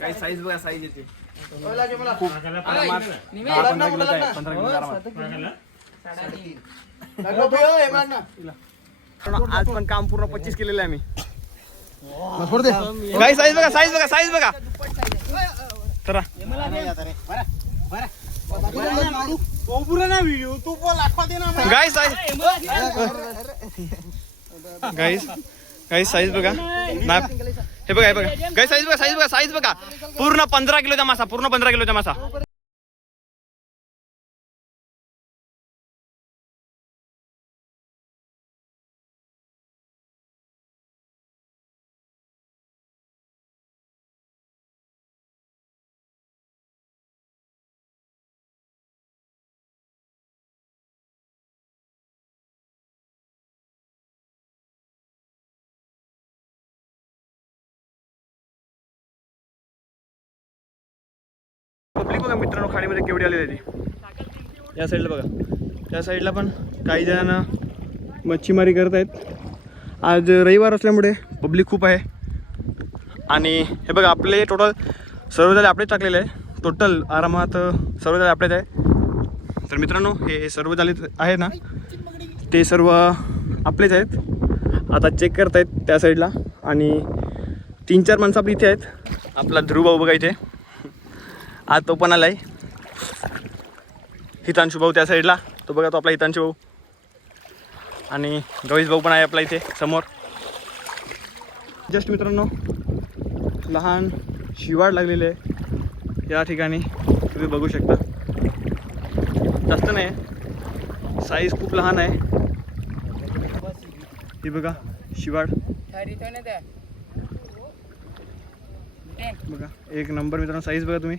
काय साईज बघा, साईज येते. आज पण काम पूर्ण 25 केलेलं आहे आम्ही. काय साईज बघा, साईज बघा, साईज बघा. चला गाईस, गाईस गाईस साईज बघा ना, हे बघा, हे बघा गाईस, साईज बघा, साईज बघा, साईज बघा. पूर्ण 15 किलोचा मासा, पूर्ण 15 किलोचा मासा. पब्लिक बघा मित्रांनो, खाडीमध्ये केवढी आलेली आहे. या साईडला बघा, या साईडला पण काही जणांना मच्छीमारी करत आहेत. आज रविवार असल्यामुळे पब्लिक खूप आहे. आणि हे बघा, आपले टोटल सर्व जाळे आपलेच टाकलेले आहे. टोटल आरामात सर्व जाळे आपलेच आहे. तर मित्रांनो, हे सर्व जाळे आहे ना, ते सर्व आपलेच आहेत. आता चेक करत आहेत त्या साईडला. आणि 3-4 माणसं आपली इथे आहेत. आपला ध्रुव भाऊ बघा इथे, आज तो पण आलाय. हितांशू भाऊ त्या साईडला, तो बघा, तो आपला हितांशू भाऊ. आणि गवेश भाऊ पण आहे आपला इथे समोर. जस्ट मित्रांनो, लहान शिवाड लागलेले आहे या ठिकाणी, तुम्ही बघू शकता. जास्त नाही, साईज खूप लहान आहे. ही बघा शिवाड बघा, एक नंबर मित्रांनो. साईज बघा तुम्ही.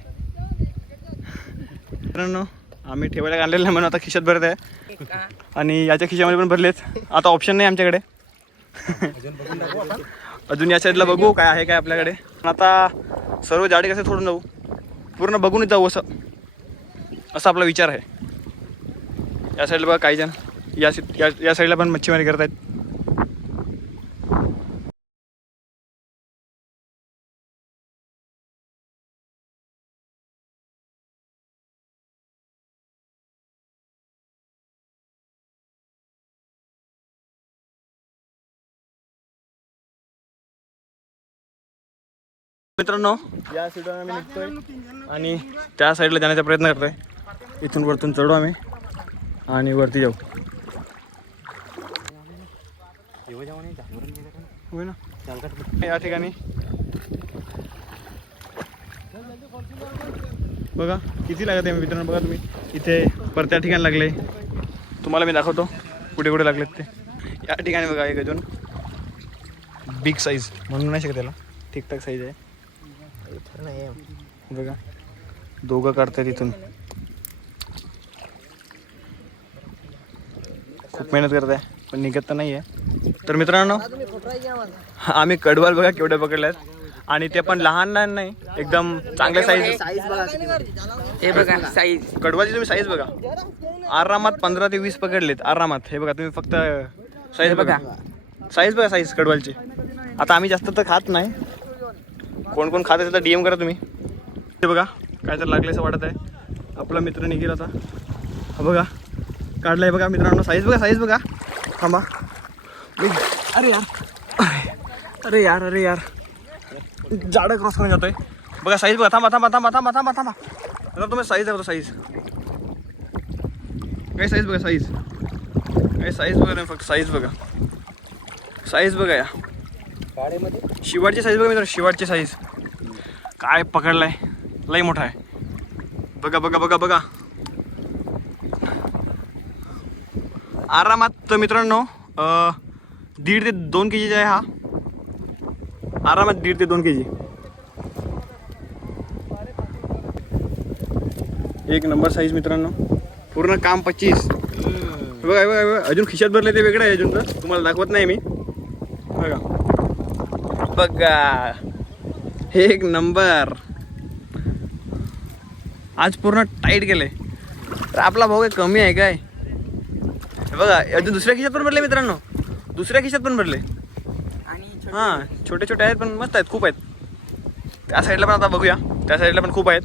मित्रांनो, आम्ही ठेवायला आणलेलं नाही म्हणून आता खिशात भरत आहे. आणि याच्या खिशामध्ये पण भरलेत. आता ऑप्शन नाही आमच्याकडे. अजून या साईडला बघू काय आहे काय आपल्याकडे. आता सर्व जाडे कसे सोडून जाऊ, पूर्ण बघूनच जाऊ असा आपला विचार आहे. या साईडला बघा काही जण या साईडला पण मच्छीमारी करत आहेत. मित्रांनो, या साईडला आम्ही निघतोय आणि त्या साईडला जाण्याचा प्रयत्न करतोय. इथून वरतून चढू आम्ही आणि वरती जाऊ. होय ना, या ठिकाणी बघा किती लागत आहे मित्रांनो. बघा तुम्ही, इथे परत त्या ठिकाणी लागले. तुम्हाला मी दाखवतो कुठे कुठे लागलेत ते. या ठिकाणी बघा एक अजून बिग साईज म्हणून नाही शकत त्याला, ठीकठाक साईज आहे बघा. दोघं काढतात इथून, खूप मेहनत करत आहे पण निघत तर नाही आहे. तर मित्रांनो, आम्ही कडवाल बघा केवढे पकडले आहेत. आणि ते पण लहान लहान नाही, एकदम चांगले साईज. हे बघा साईज, कडवालची तुम्ही साईज बघा. आरामात 15 ते 20 पकडलेत आरामात. हे बघा तुम्ही, फक्त साईज बघा, साईज बघा, साईज कडवालची. आता आम्ही जास्त तर खात नाही, कोण कोण खात असेल तर DM करा तुम्ही. हे बघा काय तर लागले असं वाटत आहे. आपला मित्र निघेल आता. हा बघा काढलाय बघा मित्रांनो. साईज बघा, साईज बघा. थांबा, अरे यार, अरे यार, अरे यार, जाडं क्रॉस करून जातोय बघा. साईज बघा. थांबा थांबा थांबा थांबा थांबा थांबा. आता तुम्ही साईज दाखवतो. साईज काय, साईज बघा, साईज काय, साईज बघा तुम्ही फक्त. साईज बघा, साईज बघा. या शिवाडची साईज बघा मित्रांनो, शिवाडची साईज. काय पकडलाय, लई मोठा आहे बघा बघा बघा बघा. आरामात तर मित्रांनो 1.5 ते 2 kg आहे हा. आरामात 1.5 ते 2 kg. एक नंबर साईज मित्रांनो. पूर्ण काम 25. बघा बघा बघा, अजून खिशात भरले ते वेगळं आहे. अजून तर तुम्हाला दाखवत नाही मी. बघा बघा, एक नंबर. आज पूर्ण टाईट केलंय. तर आपला भाऊ काही कमी आहे काय. बघा अजून दुसऱ्या खिशात पण भरले मित्रांनो. दुसऱ्या खिशात पण भरले. हा छोटे छोटे आहेत पण मस्त आहेत, खूप आहेत. त्या साईडला पण आता बघूया, त्या साईडला पण खूप आहेत.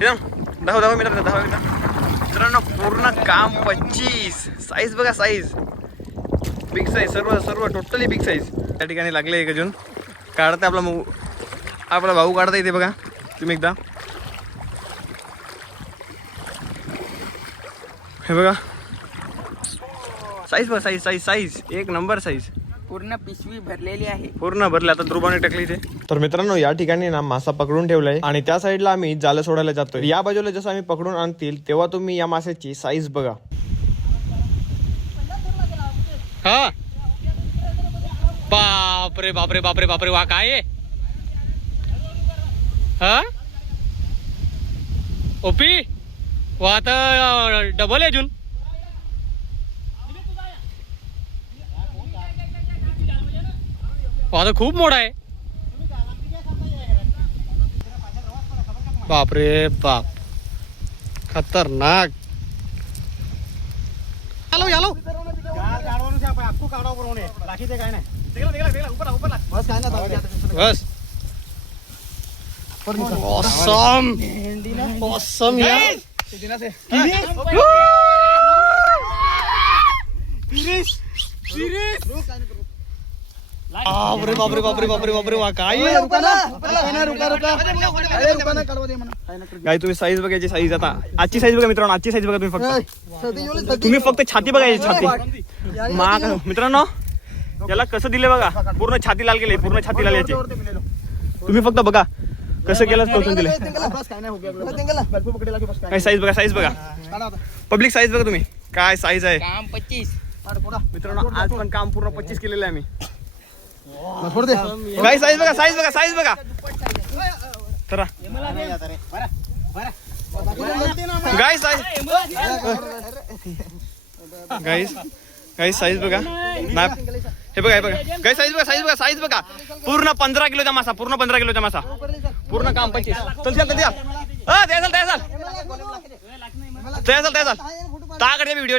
दाखव मित्रांनो पूर्ण काम 25. साईज बघा, साईज बिग साईज, सर्व टोटली बिग साईज त्या ठिकाणी लागले. एक अजून काढते आपला भाऊ काढता येते बघा तुम्ही एकदा. हे बघा साईज बघा, साईज एक नंबर साईज. पूर्ण पिशवी भरलेली आहे, पूर्ण भरले. आता द्रुबाने टाकली इथे. तर मित्रांनो या ठिकाणी ना मासा पकडून ठेवलाय आणि त्या साईडला आम्ही जालं सोडायला जातोय. या बाजूला जसं आम्ही पकडून आणतील तेव्हा तुम्ही या माशाची साईज बघा. हा बापरे बापरे बापरे बापरे, वा काय हा ओपी वा, आता डबल आहे अजून. आता खूप मोठा आहे. बाप रे बाप, खतरनाक. यालो बस. Awesome. Awesome यार. बापरे बापरे बापरे बापरे बापरे, वा काय. काय तुम्ही साईज बघायची, साईज आता आजची साईज बघा मित्रांनो, आजची साईज बघा तुम्ही फक्त छाती बघायची, छाती माग. मित्रांनो याला कसं दिले बघा, पूर्ण छाती लाल गेले, पूर्ण छाती लाल याची. तुम्ही फक्त बघा कसं केलं, करून दिले. काय साईज बघा, साईज बघा पब्लिक, साईज बघा तुम्ही काय साईज आहे. काम 25. मित्रांनो आज पण काम पूर्ण 25 केलेलं आहे आम्ही. काय साईज बघा, साईज बघा, साईज बघा. चला गाईस, गाईस साईज बघा. हे बघा, हे बघा गाईस, साईज बघा, साईज बघा, साईज बघा. पूर्ण 15 किलोचा मासा, पूर्ण 15 किलोचा मासा. पूर्ण काम 25. ताकडे व्हिडिओ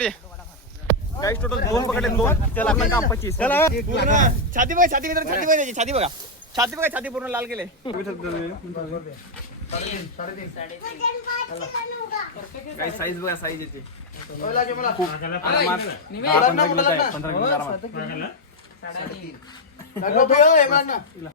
गाईस टोटल 2 पकडले, 2 त्याला काम 25. छाती बघा, छाती मित्र, छाती बघा, छाती बघा, छाती बघा, छाती पूर्ण लाल केले. काय साईज बघा, साईज येते 15 किलो.